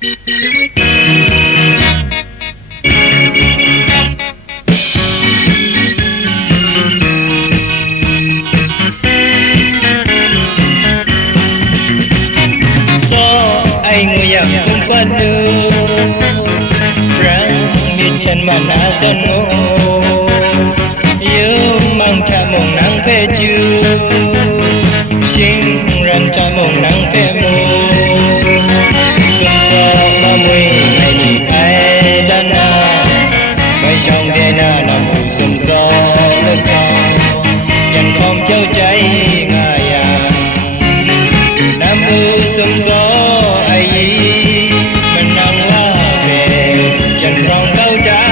Chân mana sonu yêu mang cha mong nắng về chiều xin ran cha mong nắng về mùa xuân gió ba mươi ngày đi thay đan na bay trong đê na nằm phủ xuân gió lên cao dần phong châu cháy ngà ya nam ư xuân gió ai mình nắng la về dần rong câu trả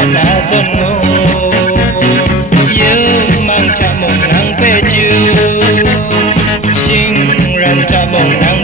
mana sonu yêu mang cha mong nắng về chiều xin ran cha mong nắng